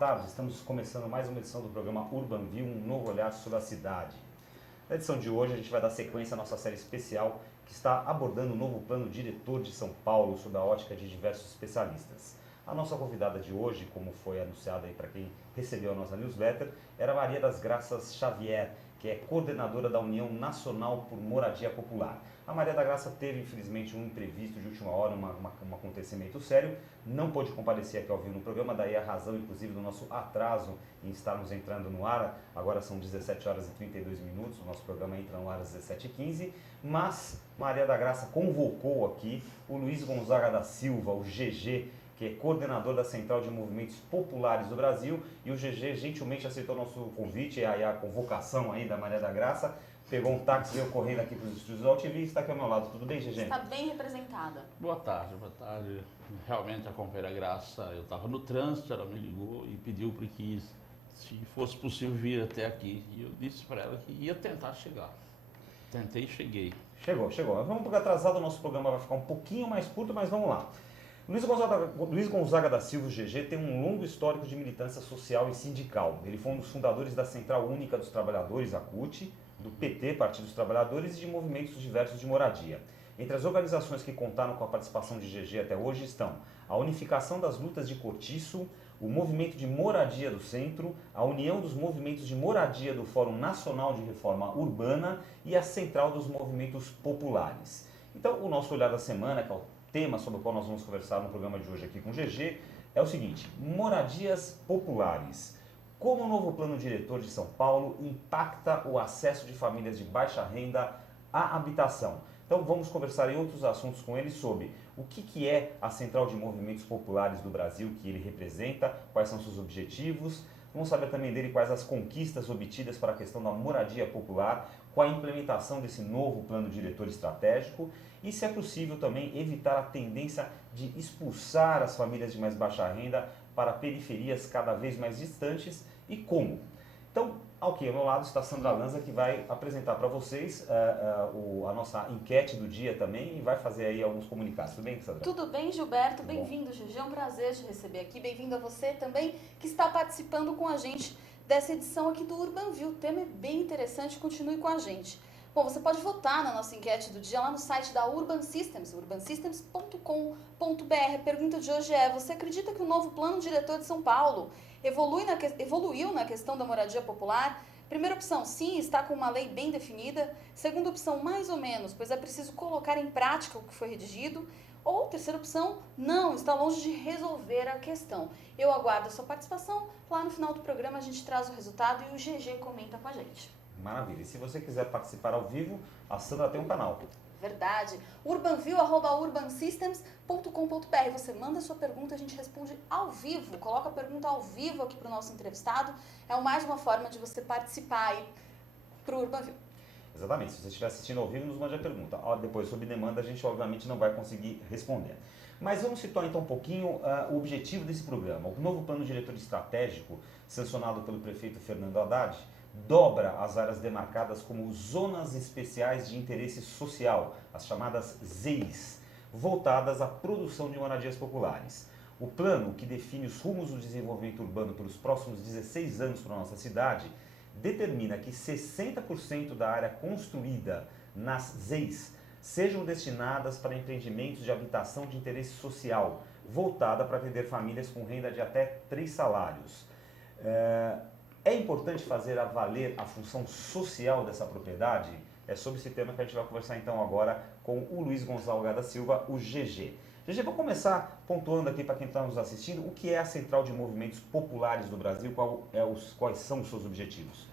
tarde. Estamos começando mais uma edição do programa Urban View, um novo olhar sobre a cidade. Na edição de hoje a gente vai dar sequência à nossa série especial que está abordando o novo plano diretor de São Paulo sob a ótica de diversos especialistas. A nossa convidada de hoje, como foi anunciado aí para quem recebeu a nossa newsletter, era Maria das Graças Xavier, que é coordenadora da União Nacional por Moradia Popular. A Maria da Graça teve, infelizmente, um imprevisto de última hora, um acontecimento sério, não pôde comparecer aqui ao vivo no programa, daí a razão, inclusive, do nosso atraso em estarmos entrando no ar. Agora são 17 horas e 32 minutos, o nosso programa entra no ar às 17h15, mas Maria da Graça convocou aqui o Luiz Gonzaga da Silva, o GG, que é coordenador da Central de Movimentos Populares do Brasil, e o GG gentilmente aceitou nosso convite, a convocação aí da Maria da Graça, pegou um táxi e veio correndo aqui para os estúdios da UTV e está aqui ao meu lado. Tudo bem, GG? Está bem representada. Boa tarde, boa tarde. Realmente a companheira Graça, eu estava no trânsito, ela me ligou e pediu para que, se fosse possível, vir até aqui. E eu disse para ela que ia tentar chegar. Tentei e cheguei. Chegou. Vamos um pouco atrasado, o nosso programa vai ficar um pouquinho mais curto, mas vamos lá. Luiz Gonzaga da Silva, GG, tem um longo histórico de militância social e sindical. Ele foi um dos fundadores da Central Única dos Trabalhadores, a CUT, do PT, Partido dos Trabalhadores, e de movimentos diversos de moradia. Entre as organizações que contaram com a participação de GG até hoje estão a Unificação das Lutas de Cortiço, o Movimento de Moradia do Centro, a União dos Movimentos de Moradia do Fórum Nacional de Reforma Urbana e a Central dos Movimentos Populares. Então, o nosso olhar da semana, que é o tema sobre o qual nós vamos conversar no programa de hoje aqui com o GG, é o seguinte: moradias populares. Como o novo plano diretor de São Paulo impacta o acesso de famílias de baixa renda à habitação? Então vamos conversar em outros assuntos com ele sobre o que é a Central de Movimentos Populares do Brasil, que ele representa, quais são seus objetivos. Vamos saber também dele quais as conquistas obtidas para a questão da moradia popular, com a implementação desse novo plano diretor estratégico e, se é possível, também evitar a tendência de expulsar as famílias de mais baixa renda para periferias cada vez mais distantes e como. Então, aqui ao meu lado está a Sandra Lanza, que vai apresentar para vocês a nossa enquete do dia também e vai fazer aí alguns comunicados. Tudo bem, Sandra? Tudo bem, Gilberto? Bem-vindo, GG. É um prazer te receber aqui. Bem-vindo a você também, que está participando com a gente dessa edição aqui do Urban View. O tema é bem interessante, continue com a gente. Bom, você pode votar na nossa enquete do dia lá no site da Urban Systems, urbansystems.com.br. A pergunta de hoje é: você acredita que o novo plano diretor de São Paulo evoluiu na questão da moradia popular? Primeira opção, sim, está com uma lei bem definida. Segunda opção, mais ou menos, pois é preciso colocar em prática o que foi redigido. Ou terceira opção, não, está longe de resolver a questão. Eu aguardo a sua participação. Lá no final do programa a gente traz o resultado e o GG comenta com a gente. Maravilha. E se você quiser participar ao vivo, a Sandra tem um canal. Verdade. urbanview@urbansystems.com.br. Você manda a sua pergunta, a gente responde ao vivo. Coloca a pergunta ao vivo aqui para o nosso entrevistado. É mais uma forma de você participar aí para o Urban View. Exatamente. Se você estiver assistindo ao vivo, nos mande a pergunta. Depois, sob demanda, a gente obviamente não vai conseguir responder. Mas vamos situar então um pouquinho o objetivo desse programa. O novo plano diretor estratégico, sancionado pelo prefeito Fernando Haddad, dobra as áreas demarcadas como Zonas Especiais de Interesse Social, as chamadas ZEIS, voltadas à produção de moradias populares. O plano, que define os rumos do desenvolvimento urbano pelos próximos 16 anos para a nossa cidade, determina que 60% da área construída nas ZEIS sejam destinadas para empreendimentos de habitação de interesse social, voltada para atender famílias com renda de até 3 salários. É importante fazer valer a função social dessa propriedade? É sobre esse tema que a gente vai conversar então agora com o Luiz Gonzaga da Silva, o GG. GG, vou começar pontuando aqui para quem está nos assistindo o que é a Central de Movimentos Populares do Brasil, quais são os seus objetivos?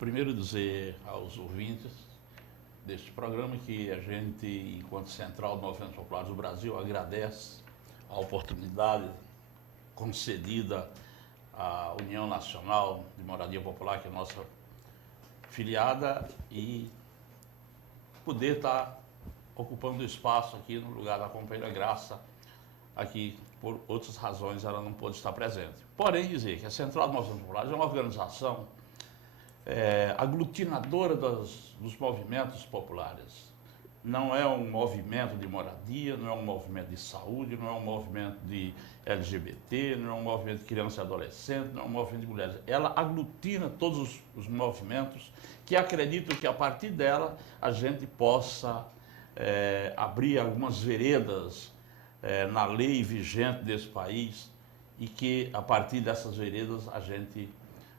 Primeiro dizer aos ouvintes deste programa que a gente, enquanto Central de Movimentos Populares do Brasil, agradece a oportunidade concedida a União Nacional de Moradia Popular, que é a nossa filiada, e poder estar ocupando espaço aqui no lugar da companheira Graça, aqui por outras razões ela não pôde estar presente. Porém, dizer que a Central de Movimentos Populares é uma organização aglutinadora dos movimentos populares. não é um movimento de moradia, não é um movimento de saúde, não é um movimento de LGBT, não é um movimento de criança e adolescente, não é um movimento de mulheres. Ela aglutina todos os movimentos que acreditam que a partir dela a gente possa abrir algumas veredas na lei vigente desse país e que a partir dessas veredas a gente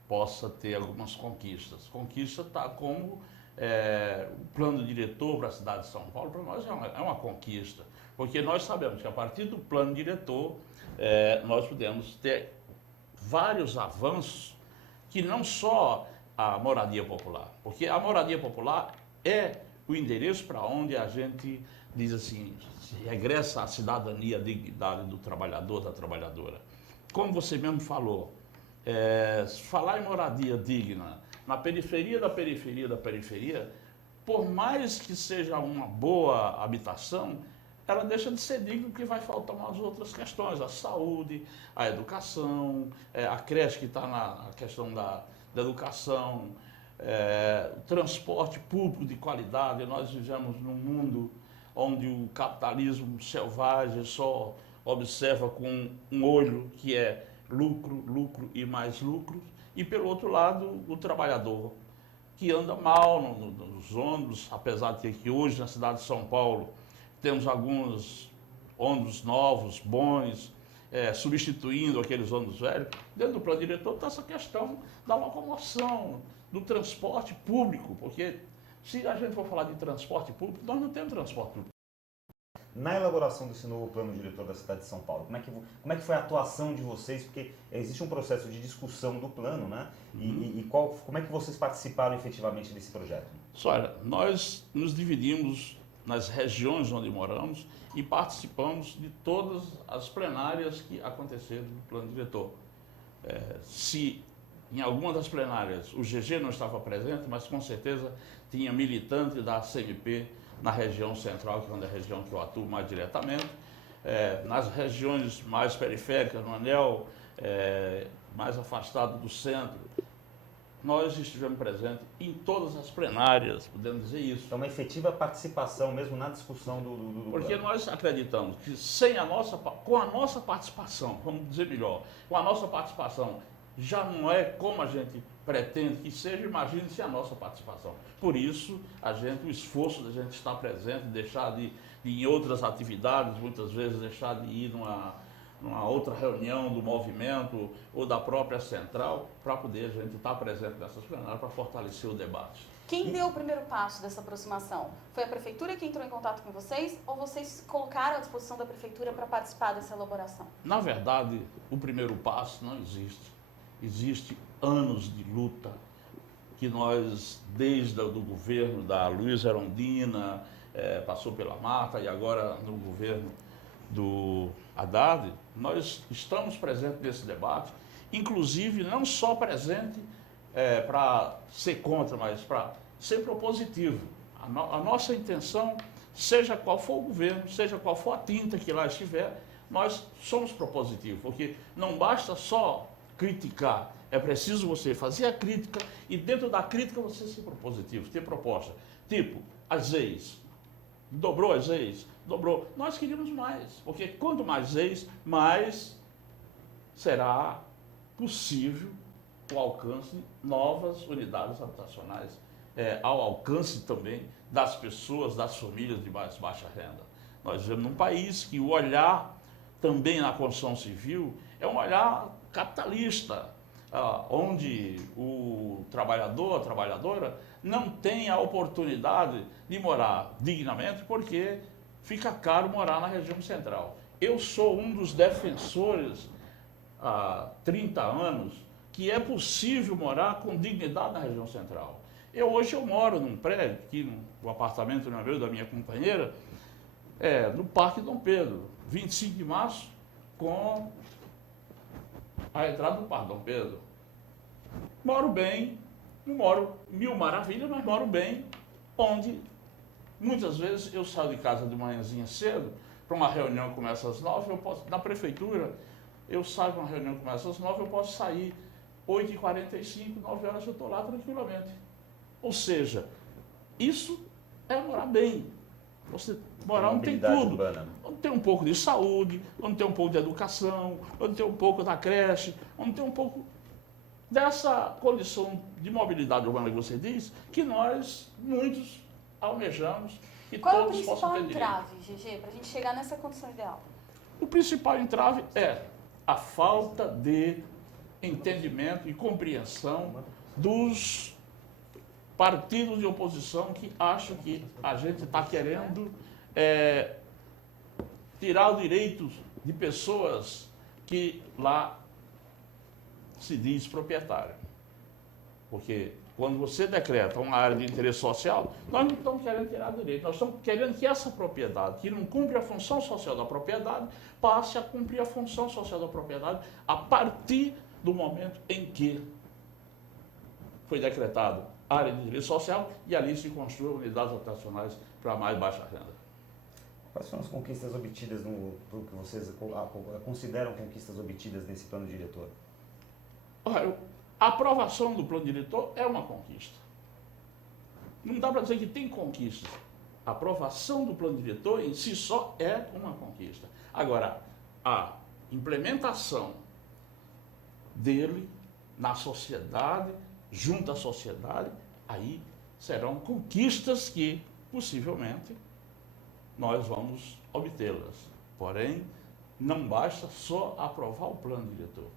possa ter algumas conquistas. Conquista tá como o plano diretor para a cidade de São Paulo, para nós é uma conquista, porque nós sabemos que a partir do plano diretor nós podemos ter vários avanços que não só a moradia popular, porque a moradia popular é o endereço para onde a gente diz assim, se regressa à cidadania, à dignidade do trabalhador, da trabalhadora. Como você mesmo falou, falar em moradia digna na periferia da periferia da periferia, por mais que seja uma boa habitação, ela deixa de ser digna porque vai faltar umas outras questões, a saúde, a educação, a creche que está na questão da educação, o transporte público de qualidade. Nós vivemos num mundo onde o capitalismo selvagem só observa com um olho que é lucro, lucro e mais lucro, e pelo outro lado o trabalhador que anda mal nos ônibus, apesar de que hoje na cidade de São Paulo temos alguns ônibus novos, bons, substituindo aqueles ônibus velhos. Dentro do plano diretor está essa questão da locomoção, do transporte público, porque se a gente for falar de transporte público, nós não temos transporte público. Na elaboração desse novo plano diretor da cidade de São Paulo, como é que foi a atuação de vocês? Porque existe um processo de discussão do plano, né? E como é que vocês participaram efetivamente desse projeto? Olha, nós nos dividimos nas regiões onde moramos e participamos de todas as plenárias que aconteceram no plano diretor. Se em alguma das plenárias o GG não estava presente, mas com certeza tinha militante da CMP na região central, que é a região que eu atuo mais diretamente, nas regiões mais periféricas, no anel mais afastado do centro, nós estivemos presentes em todas as plenárias, podemos dizer isso. Então, uma efetiva participação mesmo na discussão do Porque plano. nós acreditamos que com a nossa participação, vamos dizer melhor, com a nossa participação, já não é como a gente pretende que seja, imagine se a nossa participação. Por isso, o esforço da gente estar presente, deixar de ir em outras atividades, muitas vezes deixar de ir numa outra reunião do movimento ou da própria central, para poder a gente estar presente nessas plenárias, para fortalecer o debate. Quem deu o primeiro passo dessa aproximação? Foi a prefeitura que entrou em contato com vocês ou vocês se colocaram à disposição da prefeitura para participar dessa elaboração? Na verdade, o primeiro passo não existe. Existe anos de luta que nós, desde o governo da Luiza Erundina, passou pela Marta e agora no governo do Haddad, nós estamos presentes nesse debate, inclusive não só presente para ser contra, mas para ser propositivo. A nossa intenção, seja qual for o governo, seja qual for a tinta que lá estiver, nós somos propositivos, porque não basta só criticar, é preciso você fazer a crítica e dentro da crítica você ser propositivo, ter proposta. Tipo, as ex, dobrou as ex, dobrou. Nós queríamos mais, porque quanto mais ex, mais será possível o alcance de novas unidades habitacionais, ao alcance também das pessoas, das famílias de mais baixa renda. Nós vivemos num país que o olhar também na construção civil é um olhar capitalista, onde o trabalhador, a trabalhadora, não tem a oportunidade de morar dignamente porque fica caro morar na região central. Eu sou um dos defensores há 30 anos que é possível morar com dignidade na região central. Hoje eu moro num prédio, aqui no apartamento não é meu, da minha companheira, no Parque Dom Pedro, 25 de março, com a entrada do Parque Dom Pedro. Moro bem, não moro mil maravilhas, mas moro bem, onde muitas vezes eu saio de casa de manhãzinha cedo, para uma reunião que começa às 9, na prefeitura, eu saio para uma reunião que começa às 9, eu posso sair 8h45, 9 horas eu estou lá tranquilamente. Ou seja, isso é morar bem. Você morar onde tem Mobilidade tudo. urbana. Onde tem um pouco de saúde, onde tem um pouco de educação, onde tem um pouco da creche, onde tem um pouco dessa condição de mobilidade urbana que você diz, que nós, muitos, almejamos e Qual é o todos possam principal ter direito. entrave, GG, para a gente chegar nessa condição ideal? O principal entrave é a falta de entendimento e compreensão dos partidos de oposição que acham que a gente está querendo tirar os direitos de pessoas que lá se diz proprietário. Porque quando você decreta uma área de interesse social, nós não estamos querendo tirar direito, nós estamos querendo que essa propriedade, que não cumpre a função social da propriedade, passe a cumprir a função social da propriedade a partir do momento em que foi decretado área de interesse social e ali se construam unidades habitacionais para mais baixa renda. Quais são as conquistas obtidas, no que vocês consideram conquistas obtidas nesse plano diretor? Olha, a aprovação do plano diretor é uma conquista. Não dá para dizer que tem conquistas. A aprovação do plano diretor em si só é uma conquista. Agora, a implementação dele na sociedade, junto à sociedade, aí serão conquistas que, possivelmente, nós vamos obtê-las. Porém, não basta só aprovar o plano diretor.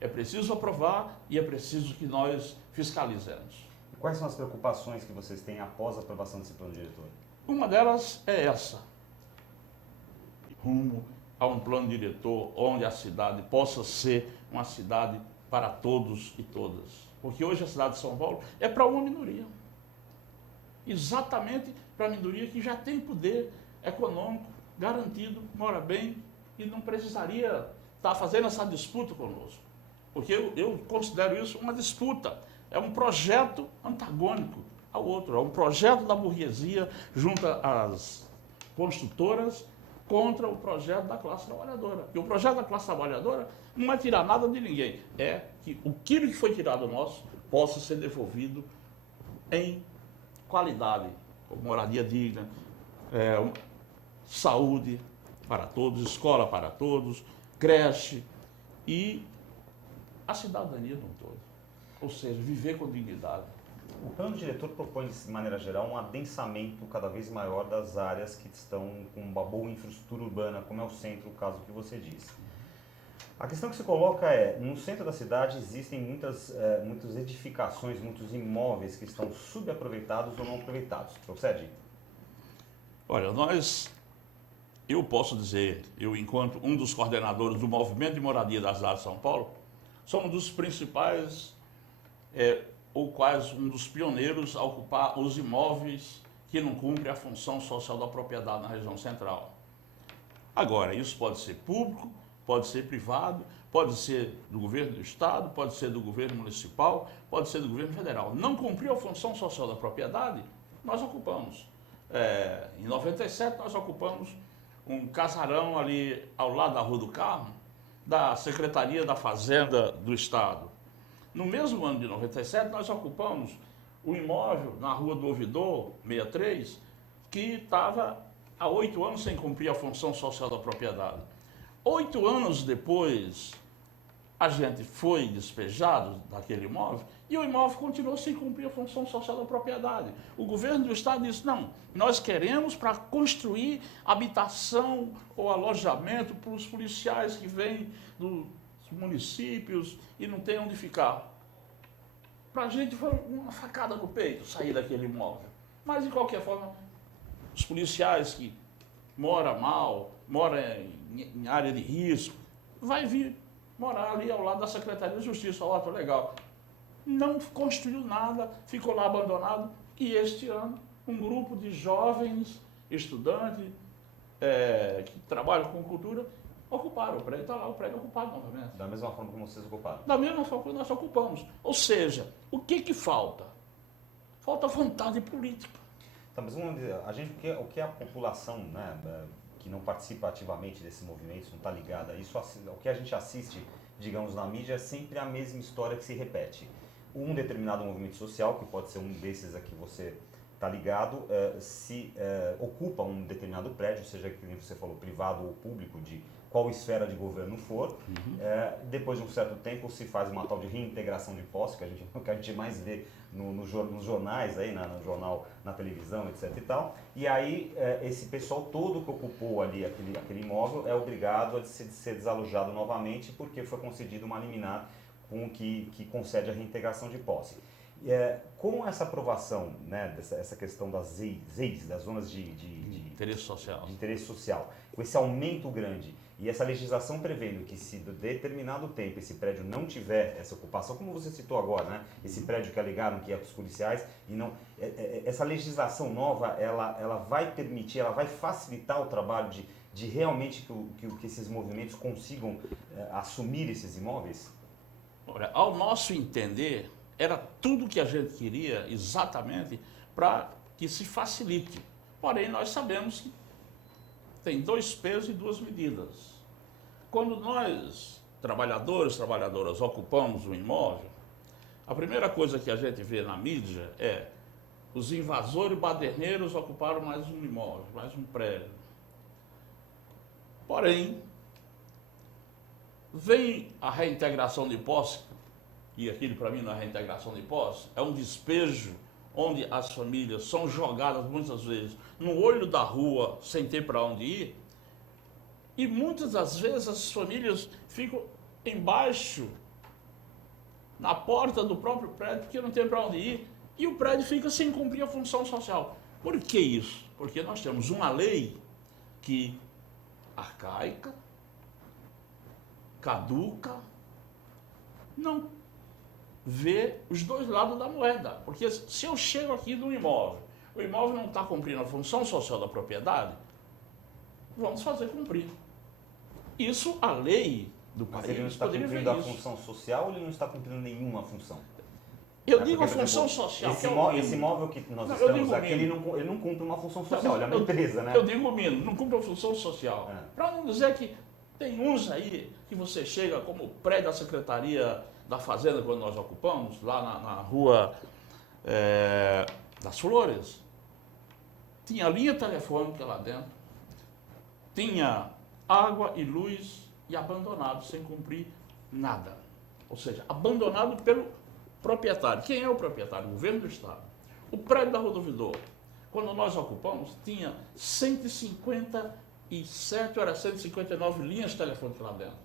É preciso aprovar e é preciso que nós fiscalizemos. E quais são as preocupações que vocês têm após a aprovação desse plano diretor? Uma delas é essa. Rumo a um plano diretor onde a cidade possa ser uma cidade para todos e todas. Porque hoje a cidade de São Paulo é para uma minoria. Exatamente para a minoria que já tem poder econômico garantido, mora bem e não precisaria estar fazendo essa disputa conosco. Porque eu considero isso uma disputa. É um projeto antagônico ao outro. É um projeto da burguesia junto às construtoras contra o projeto da classe trabalhadora. E o projeto da classe trabalhadora não é tirar nada de ninguém. É que aquilo que foi tirado nosso possa ser devolvido em qualidade, como moradia digna, saúde para todos, escola para todos, creche e a cidadania no todo. Ou seja, viver com dignidade. O plano diretor propõe, de maneira geral, um adensamento cada vez maior das áreas que estão com uma boa infraestrutura urbana, como é o centro, o caso que você disse. A questão que se coloca é, no centro da cidade existem muitas edificações, muitos imóveis que estão subaproveitados ou não aproveitados. Procede? Olha, eu posso dizer, eu enquanto um dos coordenadores do movimento de moradia da cidade de São Paulo, somos um dos principais, ou quase um dos pioneiros a ocupar os imóveis que não cumprem a função social da propriedade na região central. Agora, isso pode ser público, pode ser privado, pode ser do governo do estado, pode ser do governo municipal, pode ser do governo federal. Não cumpriu a função social da propriedade, nós ocupamos. Em 97 nós ocupamos um casarão ali ao lado da Rua do Carmo, da Secretaria da Fazenda do Estado. No mesmo ano de 97, nós ocupamos o imóvel na Rua do Ouvidor, 63, que estava há 8 anos sem cumprir a função social da propriedade. 8 anos depois, a gente foi despejado daquele imóvel e o imóvel continuou sem cumprir a função social da propriedade. O governo do estado disse, não, nós queremos para construir habitação ou alojamento para os policiais que vêm dos municípios e não tem onde ficar. Para a gente foi uma facada no peito sair daquele imóvel. Mas, de qualquer forma, os policiais que moram mal, moram em área de risco, vai vir morar ali ao lado da Secretaria de Justiça, ó, legal. Não construiu nada, ficou lá abandonado. E este ano, um grupo de jovens estudantes que trabalham com cultura ocuparam o prédio, está lá o prédio ocupado novamente. Da mesma forma como vocês ocuparam? Da mesma forma que nós ocupamos. Ou seja, o que falta? Falta vontade política. Tá, mas vamos dizer, o que a população, né, que não participa ativamente desse movimento, não está ligada a isso, o que a gente assiste, digamos, na mídia é sempre a mesma história que se repete. Um determinado movimento social, que pode ser um desses a que você está ligado ocupa um determinado prédio, seja que nem você falou, privado ou público, de qual esfera de governo for. Depois de um certo tempo se faz uma tal de reintegração de posse, que a gente mais vê nos jornais, aí, no jornal, na televisão, etc. e tal. E aí esse pessoal todo que ocupou ali aquele imóvel é obrigado a ser desalojado novamente, porque foi concedida uma liminar que concede a reintegração de posse. Com essa aprovação, né, essa questão das ZEIs, das zonas de interesse social, com esse aumento grande e essa legislação prevendo que se de determinado tempo esse prédio não tiver essa ocupação, como você citou agora, né, esse prédio que alegaram que é dos policiais, e não, essa legislação nova, ela vai permitir, ela vai facilitar o trabalho de realmente que esses movimentos consigam assumir esses imóveis? Olha, ao nosso entender, era tudo que a gente queria exatamente para que se facilite. Porém, nós sabemos que tem 2 pesos e 2 medidas. Quando nós, trabalhadoras, ocupamos um imóvel, a primeira coisa que a gente vê na mídia é os invasores baderneiros ocuparam mais um imóvel, mais um prédio. Porém, vem a reintegração de posse, e aquilo para mim não é reintegração de posse, é um despejo onde as famílias são jogadas muitas vezes no olho da rua sem ter para onde ir, e muitas das vezes as famílias ficam embaixo, na porta do próprio prédio, porque não tem para onde ir, e o prédio fica sem cumprir a função social. Por que isso? Porque nós temos uma lei que arcaica, caduca, não vê os 2 lados da moeda. Porque se eu chego aqui no imóvel, o imóvel não está cumprindo a função social da propriedade, vamos fazer cumprir. Isso a lei do país. Mas ele não está cumprindo a função social ou ele não está cumprindo nenhuma função? Eu digo a função social. Esse imóvel que nós estamos aqui, ele não cumpre uma função social, ele é uma empresa, né? Eu digo o mínimo, não cumpre a função social. Para não dizer que tem uns aí que você chega como prédio da Secretaria da Fazenda, quando nós ocupamos, lá na Rua das Flores, tinha linha telefônica lá dentro, tinha água e luz e abandonado, sem cumprir nada. Ou seja, abandonado pelo proprietário. Quem é o proprietário? O governo do Estado. O prédio da Rodoviária, quando nós ocupamos, tinha 157 ou 159 linhas telefônicas lá dentro,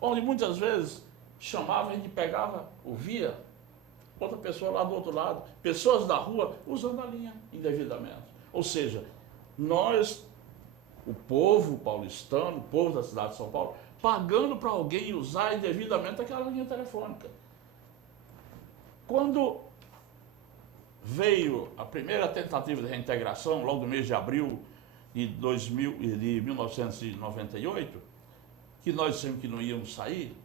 onde muitas vezes chamava, a gente pegava, ouvia outra pessoa lá do outro lado, pessoas da rua usando a linha indevidamente. Ou seja, nós, o povo paulistano, o povo da cidade de São Paulo, pagando para alguém usar indevidamente aquela linha telefônica. Quando veio a primeira tentativa de reintegração, logo no mês de abril de 1998, que nós dissemos que não íamos sair,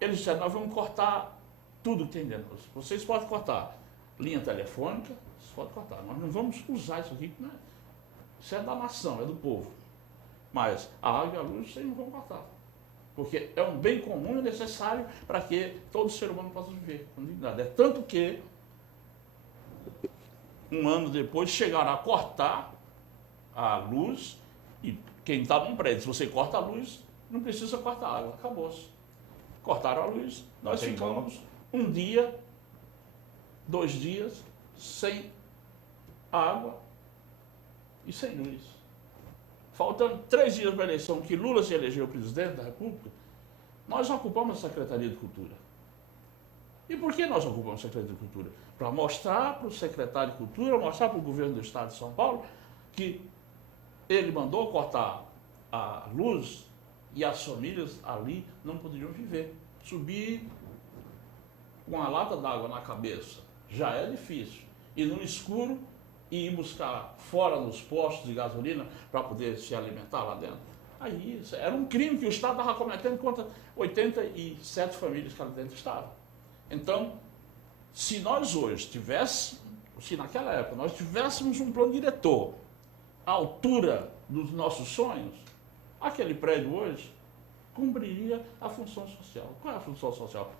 eles disseram, nós vamos cortar tudo que tem dentro. Vocês podem cortar linha telefônica, vocês podem cortar, nós não vamos usar isso aqui, né? Isso é da nação, é do povo. Mas a água e a luz vocês não vão cortar. Porque é um bem comum e necessário para que todo ser humano possa viver com dignidade. É tanto que, um ano depois, chegaram a cortar a luz, e quem está num prédio, se você corta a luz, não precisa cortar a água, acabou-se. Cortaram a luz, nós ficamos um dia, 2 dias, sem água e sem luz. Faltando 3 dias para a eleição, que Lula se elegeu presidente da República, nós ocupamos a Secretaria de Cultura. E por que nós ocupamos a Secretaria de Cultura? Para mostrar para o secretário de Cultura, mostrar para o governo do Estado de São Paulo, que ele mandou cortar a luz e as famílias ali não poderiam viver. Subir com uma lata d'água na cabeça já é difícil. E no escuro, e ir buscar fora nos postos de gasolina para poder se alimentar lá dentro. Aí era um crime que o Estado estava cometendo contra 87 famílias que lá dentro estavam. Então, se nós hoje tivéssemos, se naquela época nós tivéssemos um plano diretor à altura dos nossos sonhos, aquele prédio hoje cumpriria a função social. Qual é a função social?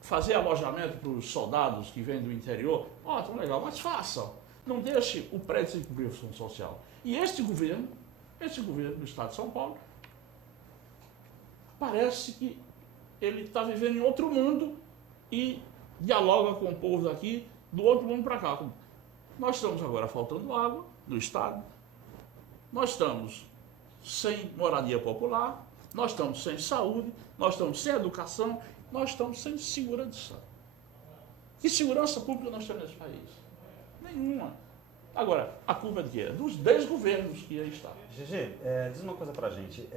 Fazer alojamento para os soldados que vêm do interior? Ótimo, legal, mas façam. Não deixe o prédio sem cumprir a função social. E este governo do Estado de São Paulo, parece que ele está vivendo em outro mundo e dialoga com o povo daqui, do outro mundo para cá. Nós estamos agora faltando água no Estado, nós estamos sem moradia popular, nós estamos sem saúde, nós estamos sem educação, nós estamos sem segurança. Que segurança pública nós temos nesse país? Nenhuma. Agora, a culpa é de quê? É dos 10 governos que aí estão. GG, diz uma coisa pra gente.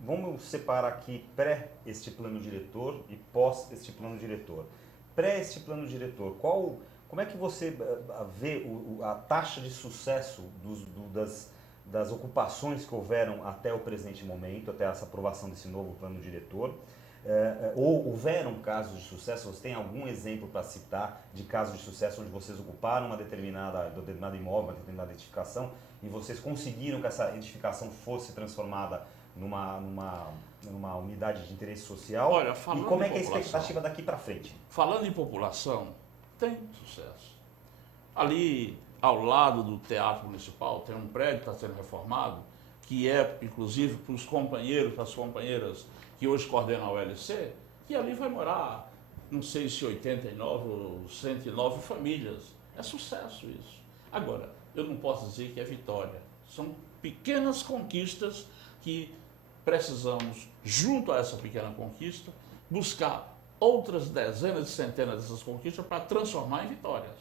Vamos separar aqui pré este plano diretor e pós este plano diretor. Pré este plano diretor, como é que você vê a taxa de sucesso das ocupações que houveram até o presente momento, até essa aprovação desse novo plano diretor? Ou houveram casos de sucesso? Você tem algum exemplo para citar de casos de sucesso onde vocês ocuparam uma determinado imóvel, uma determinada edificação, e vocês conseguiram que essa edificação fosse transformada numa unidade de interesse social? Olha, e como é que é a expectativa daqui para frente? Falando em população, tem sucesso. Ali, ao lado do Teatro Municipal, tem um prédio que está sendo reformado, que é, inclusive, para os companheiros, para as companheiras que hoje coordenam a ULC, que ali vai morar, não sei se 89 ou 109 famílias. É sucesso isso. Agora, eu não posso dizer que é vitória. São pequenas conquistas que precisamos, junto a essa pequena conquista, buscar outras dezenas e centenas dessas conquistas para transformar em vitórias.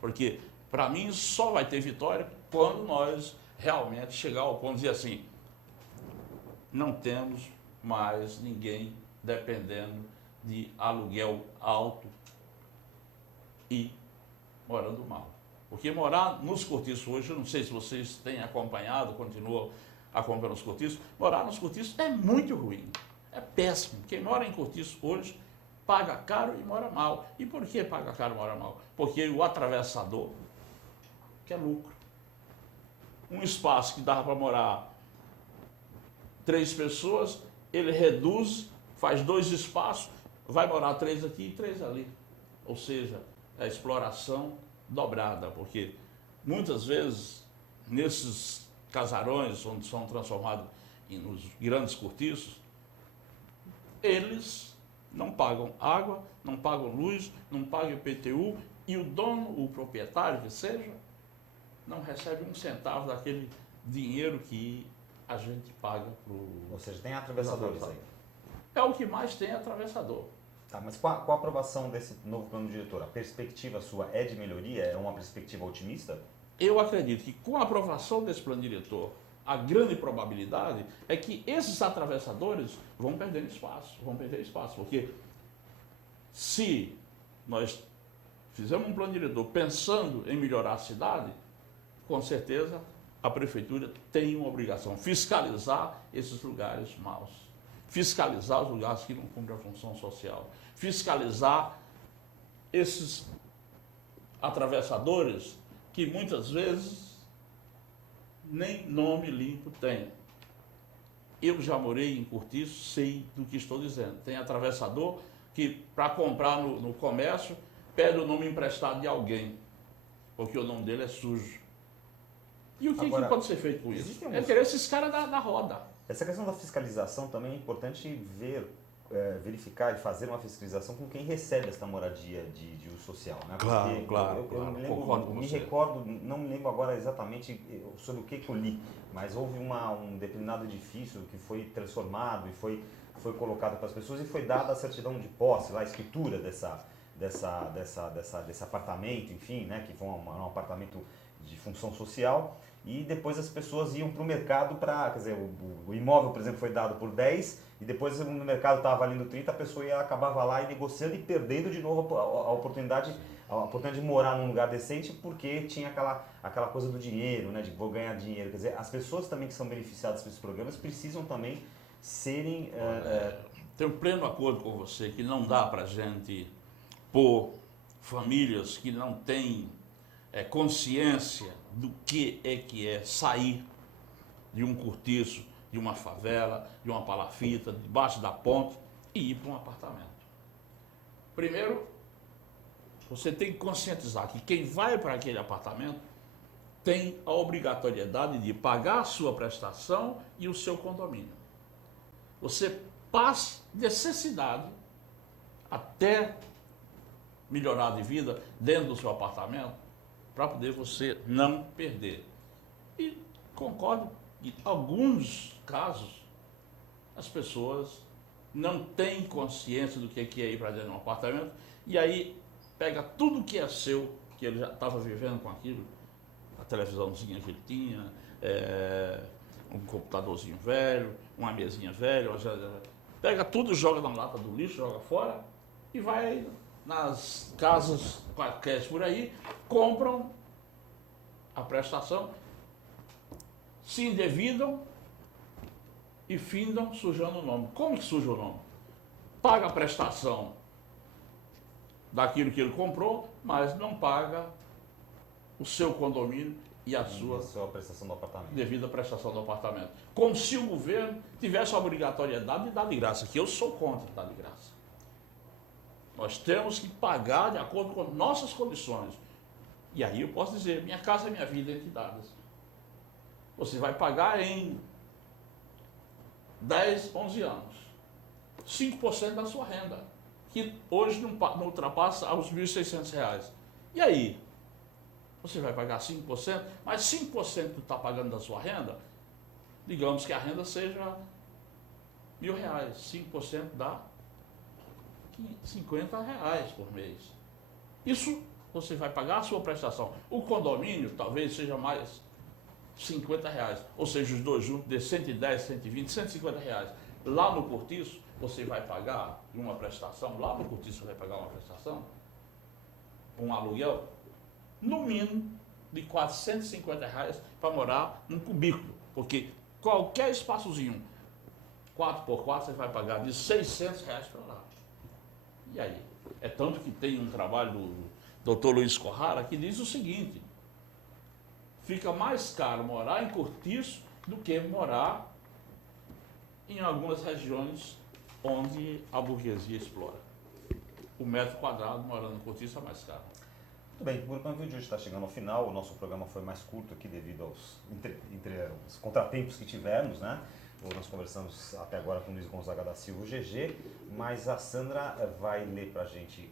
Porque, para mim, só vai ter vitória quando nós realmente chegar ao ponto de dizer assim, não temos mais ninguém dependendo de aluguel alto e morando mal. Porque morar nos cortiços hoje, eu não sei se vocês têm acompanhado, continuam acompanhando os cortiços, morar nos cortiços é muito ruim, é péssimo. Quem mora em cortiço hoje paga caro e mora mal. E por que paga caro e mora mal? Porque o atravessador quer lucro. Um espaço que dava para morar 3 pessoas, ele reduz, faz 2 espaços, vai morar 3 aqui e 3 ali. Ou seja, é a exploração dobrada, porque muitas vezes nesses casarões onde são transformados nos grandes cortiços, eles não pagam água, não pagam luz, não pagam IPTU e o dono, o proprietário que seja, não recebe um centavo daquele dinheiro que a gente paga para o... Ou seja, tem atravessadores aí. É o que mais tem atravessador. Tá, mas com a aprovação desse novo plano diretor, a perspectiva sua é de melhoria? É uma perspectiva otimista? Eu acredito que com a aprovação desse plano diretor, a grande probabilidade é que esses atravessadores vão perder espaço, porque se nós fizermos um plano diretor pensando em melhorar a cidade, com certeza a prefeitura tem uma obrigação, fiscalizar esses lugares maus, fiscalizar os lugares que não cumprem a função social, fiscalizar esses atravessadores que muitas vezes nem nome limpo tem. Eu já morei em cortiço, sei do que estou dizendo. Tem atravessador que, para comprar no comércio, pede o nome emprestado de alguém, porque o nome dele é sujo. E o que pode ser feito com isso? É querer esses caras da roda. Essa questão da fiscalização também é importante verificar e fazer uma fiscalização com quem recebe essa moradia de uso social, né? Claro, claro. Não me lembro agora exatamente sobre o que eu li, mas houve um determinado edifício que foi transformado e foi colocado para as pessoas e foi dada a certidão de posse, a escritura desse apartamento, enfim, né? Que foi um apartamento de função social. E depois as pessoas iam para o mercado quer dizer, o imóvel, por exemplo, foi dado por 10 e depois no mercado estava valendo 30, a pessoa acabava lá e negociando e perdendo de novo a oportunidade de morar num lugar decente porque tinha aquela coisa do dinheiro, né, de vou ganhar dinheiro. Quer dizer, as pessoas também que são beneficiadas por esses programas precisam também serem... Tenho pleno acordo com você que não dá para a gente pôr famílias que não têm consciência do que é sair de um cortiço, de uma favela, de uma palafita, debaixo da ponte e ir para um apartamento. Primeiro, você tem que conscientizar que quem vai para aquele apartamento tem a obrigatoriedade de pagar a sua prestação e o seu condomínio. Você passa necessidade até melhorar de vida dentro do seu apartamento para poder você não perder. E concordo que em alguns casos as pessoas não têm consciência do que é ir para dentro de um apartamento e aí pega tudo que é seu, que ele já estava vivendo com aquilo, a televisãozinha que ele tinha, um computadorzinho velho, uma mesinha velha, pega tudo, joga na lata do lixo, joga fora e vai nas casas quaisquer por aí, compram a prestação, se endividam e findam sujando o nome. Como que suja o nome? Paga a prestação daquilo que ele comprou, mas não paga o seu condomínio e a sua prestação do apartamento. Devida prestação do apartamento. Como se o governo tivesse a obrigatoriedade de dar de graça, que eu sou contra dar de graça. Nós temos que pagar de acordo com nossas condições. E aí eu posso dizer, minha casa é minha vida, entidades. Você vai pagar em 10, 11 anos. 5% da sua renda, que hoje não ultrapassa os R$ 1.600. E aí? Você vai pagar 5%, mas 5% está pagando da sua renda, digamos que a renda seja R$ 1.000, 5% dá R$ 50 por mês. Isso você vai pagar a sua prestação. O condomínio talvez seja mais R$ 50, ou seja, os dois juntos de 110, 120, R$ 150. Lá no cortiço, você vai pagar uma prestação, lá no cortiço você vai pagar uma prestação, um aluguel, no mínimo de R$ 450 para morar num cubículo, porque qualquer espaçozinho 4x4 você vai pagar de R$ 600 para lá. E aí? É tanto que tem um trabalho do Dr. Luiz Corrara que diz o seguinte: fica mais caro morar em cortiço do que morar em algumas regiões onde a burguesia explora. O metro quadrado morando em cortiço é mais caro. Muito bem, o Urban View de hoje está chegando ao final. O nosso programa foi mais curto aqui devido aos os contratempos que tivemos, né? Nós conversamos até agora com o Luiz Gonzaga da Silva, o GG, mas a Sandra vai ler para a gente,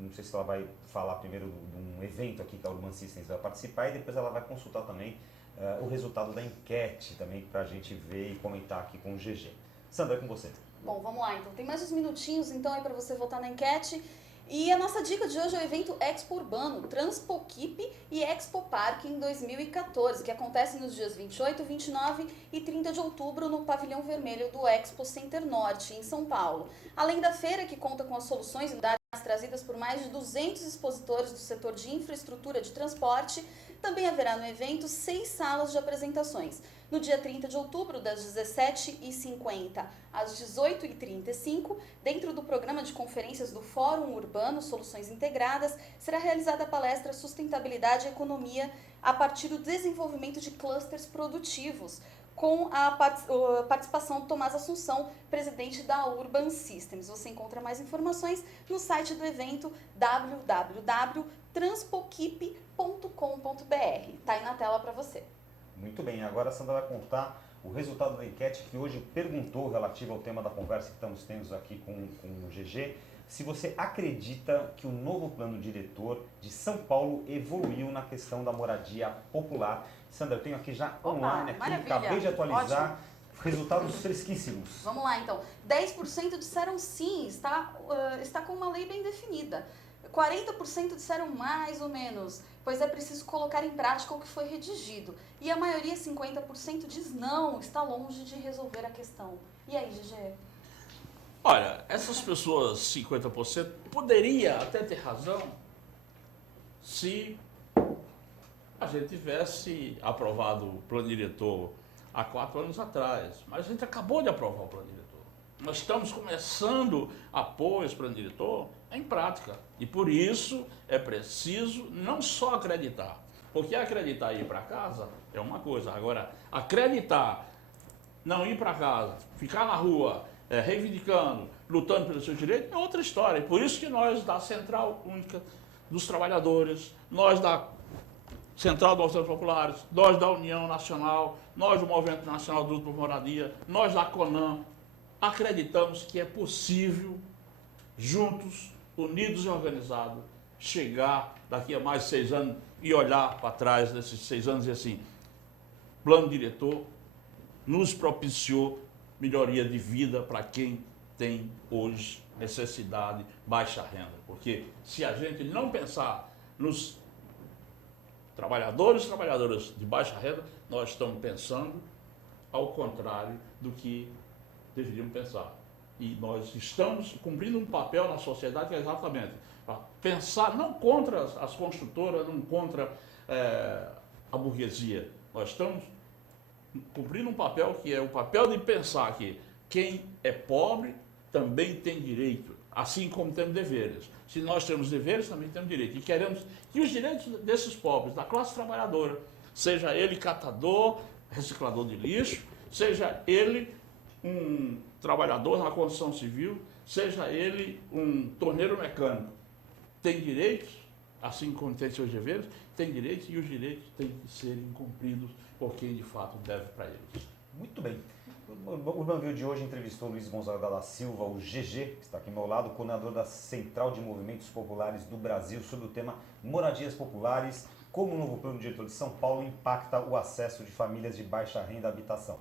não sei se ela vai falar primeiro de um evento aqui que a Urban Systems vai participar e depois ela vai consultar também o resultado da enquete também para a gente ver e comentar aqui com o GG. Sandra, é com você. Bom, vamos lá então. Tem mais uns minutinhos então aí para você votar na enquete. E a nossa dica de hoje é o evento Expo Urbano, Transpoquip e Expo Parque em 2014, que acontece nos dias 28, 29 e 30 de outubro no Pavilhão Vermelho do Expo Center Norte, em São Paulo. Além da feira, que conta com as soluções e unidades trazidas por mais de 200 expositores do setor de infraestrutura de transporte, também haverá no evento 6 salas de apresentações. No dia 30 de outubro, das 17h50 às 18h35, dentro do programa de conferências do Fórum Urbano Soluções Integradas, será realizada a palestra Sustentabilidade e Economia a partir do desenvolvimento de clusters produtivos, com a participação do Tomás Assunção, presidente da Urban Systems. Você encontra mais informações no site do evento www.transpoquip.com.br. Está aí na tela para você. Muito bem, agora a Sandra vai contar o resultado da enquete que hoje perguntou relativo ao tema da conversa que estamos tendo aqui com o GG, se você acredita que o novo plano diretor de São Paulo evoluiu na questão da moradia popular. Sandra, eu tenho aqui já online, aqui, maravilha. acabei de atualizar, Ótimo. resultados fresquíssimos. Vamos lá então, 10% disseram sim, está com uma lei bem definida. 40% disseram mais ou menos, pois é preciso colocar em prática o que foi redigido. E a maioria, 50%, diz não, está longe de resolver a questão. E aí, GG? Olha, essas pessoas, 50%, poderia até ter razão se a gente tivesse aprovado o plano diretor há 4 anos atrás. Mas a gente acabou de aprovar o plano diretor. Nós estamos começando a pôr esse plano diretor em prática. E por isso é preciso não só acreditar. Porque acreditar e ir para casa é uma coisa. Agora, acreditar, não ir para casa, ficar na rua, reivindicando, lutando pelos seus direitos, é outra história. E por isso que nós, da Central Única dos trabalhadores, nós da Central dos Movimentos Populares, nós da União Nacional, nós do Movimento Nacional do Luta por Moradia, nós da CONAM, acreditamos que é possível, juntos, unidos e organizados, chegar daqui a mais 6 anos e olhar para trás desses 6 anos e assim, plano diretor nos propiciou melhoria de vida para quem tem hoje necessidade, baixa renda. Porque se a gente não pensar nos trabalhadores e trabalhadoras de baixa renda, nós estamos pensando ao contrário do que deveríamos pensar. E nós estamos cumprindo um papel na sociedade que é exatamente pensar não contra as construtoras, não contra a burguesia. Nós estamos cumprindo um papel que é o papel de pensar que quem é pobre também tem direito, assim como temos deveres. Se nós temos deveres, também temos direito. E queremos que os direitos desses pobres, da classe trabalhadora, seja ele catador, reciclador de lixo, seja ele um trabalhador na construção civil, seja ele um torneiro mecânico, tem direitos, assim como tem seus deveres, tem direitos e os direitos têm que serem cumpridos por quem de fato deve para eles. Muito bem. O Urbanville de hoje entrevistou Luiz Gonzaga da Silva, o GG, que está aqui ao meu lado, coordenador da Central de Movimentos Populares do Brasil, sobre o tema Moradias Populares, como o novo plano diretor de São Paulo impacta o acesso de famílias de baixa renda à habitação.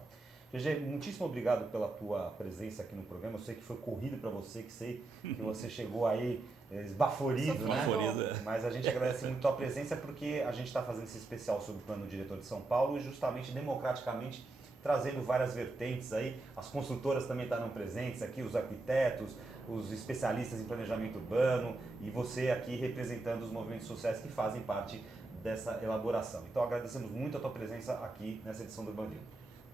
GG, muitíssimo obrigado pela tua presença aqui no programa. Eu sei que foi corrido para você, que sei que você chegou aí esbaforido, né? Mas a gente agradece muito a presença porque a gente está fazendo esse especial sobre o plano diretor de São Paulo e justamente democraticamente trazendo várias vertentes aí. As construtoras também estarão presentes aqui, os arquitetos, os especialistas em planejamento urbano e você aqui representando os movimentos sociais que fazem parte dessa elaboração. Então agradecemos muito a tua presença aqui nessa edição do Urbanville.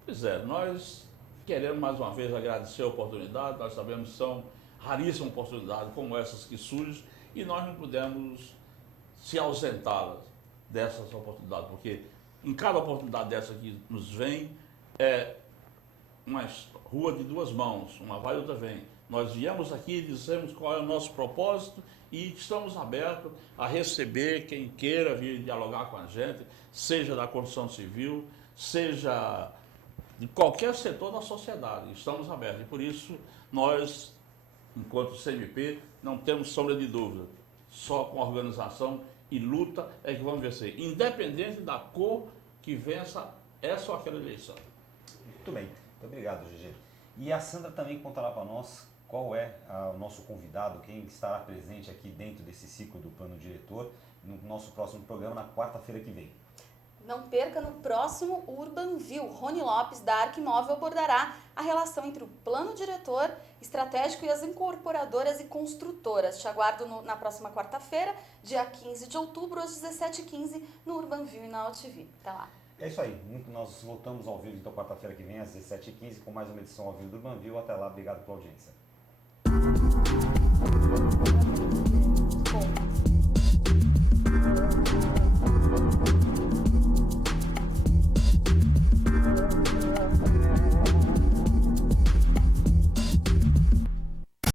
Pois é, nós queremos mais uma vez agradecer a oportunidade, nós sabemos que são raríssimas oportunidades como essas que surgem e nós não podemos se ausentá-las dessas oportunidades, porque em cada oportunidade dessa que nos vem, é uma rua de duas mãos, uma vai e outra vem. Nós viemos aqui e dizemos qual é o nosso propósito e estamos abertos a receber quem queira vir dialogar com a gente, seja da construção civil, seja de qualquer setor da sociedade. Estamos abertos e por isso nós, enquanto CMP, não temos sombra de dúvida. Só com organização e luta é que vamos vencer, independente da cor que vença essa ou aquela eleição. Muito bem, muito obrigado, GG. E a Sandra também contará para nós qual é o nosso convidado, quem estará presente aqui dentro desse ciclo do plano diretor no nosso próximo programa na quarta-feira que vem. Não perca no próximo Urbanville. Rony Lopes, da Arquimóvel, abordará a relação entre o plano diretor estratégico e as incorporadoras e construtoras. Te aguardo na próxima quarta-feira, dia 15 de outubro, às 17h15, no Urbanville e na OTV. Até lá. É isso aí. Nós voltamos ao vivo então quarta-feira que vem, às 17h15, com mais uma edição ao vivo do Urbanville. Até lá, obrigado pela audiência.